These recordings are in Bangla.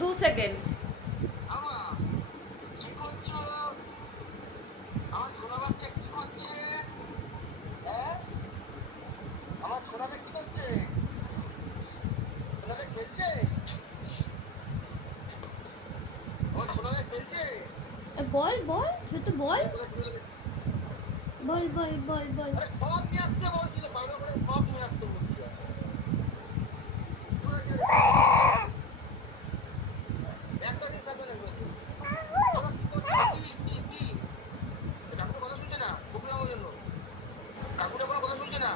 2 সেকেন্ড। কি করছো? আমার ছোট বাচ্চা কি করছে? হ্যাঁ, আমার ছোটটা কি করছে? ছোটটা খেলছে? ও ছোটটা খেলছে? বল বল ছোট বল বল বল বল বল। আরে সব নিয়ে আসছে বলছিল, বাইরে করে সব নিয়ে আসছে বলছিল। একটা জিনিস থাকবে না বলছে। তোরা কি করছিস? কি? কাকুটা কথা শুনছে না? কুকুর আমার জন্য। কাকুটা কোনো কথা শুনছে না।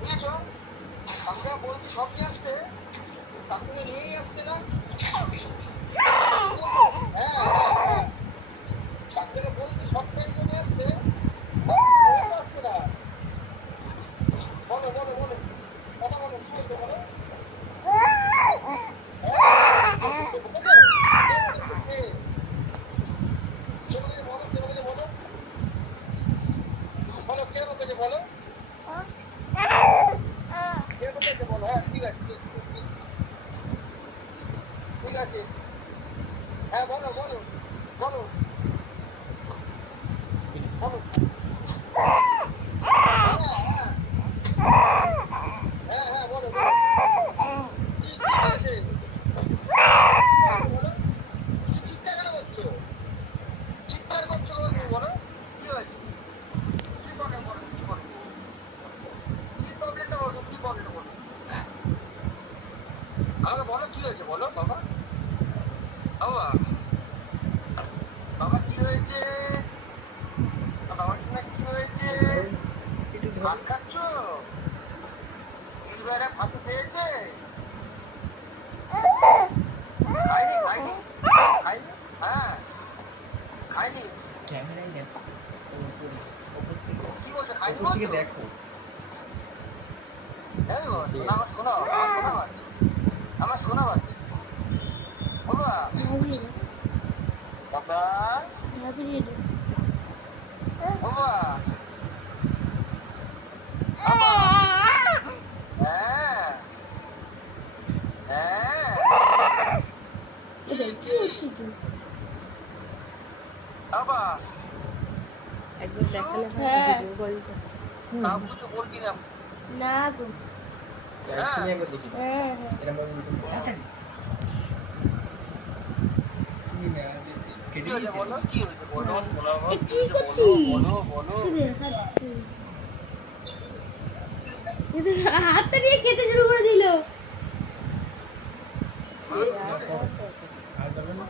বুঝেছ? কাকুটা বলছি সব নিয়ে আসছে, কাকুটা নিয়েই আসছে না। হ্যাঁ, কাকুটাকে বলছি সব টাইম নিয়ে আসছে, আসছে না। বলো কথা বলো, কি বলতে বলো? বলো ঠিক আছে, হ্যাঁ বলো বলো বলো বলো। হ্যাঁ বলো কি আছে? বলো কি চিৎকার কেন করছো? চিৎকার করছো বলো কি হয়েছে? কি প্রবলেম বলো, কি প্রবলেমটা বলো, কি প্রবলেমটা বলো আমাকে বলো, কি হয়েছে বলো বাবা। বাবা বাবা কি হয়েছে? বাবার সঙ্গে কি হয়েছে? ভাত খাচ্ছ? ইলবেলা ভাত পেয়েছে? খাইনি খাইনি খাইনি, হ্যাঁ খাইনি। ক্যামেরায় দেখো, কি বলছো খাইনি বলছো? দেখো আমার শোনা বাচ্চা, আমার শোনা বাচ্চা। বাবা বাবা বাবা হ্যাঁ হ্যাঁ বাবা একবার দেখালে হ্যাঁ। বলতে কাকু কিছু বলবি না। না গো তুমি একবার দেখি হ্যাঁ এরকম ভাবে তুমি না কেটে কি হয়েছে বলো, কি হয়েছে বলো, শোনা বাবা, কি কি হয়েছে করছিস? বলো বলো হাতটা নিয়ে খেতে শুরু করে দিল। আর বলো না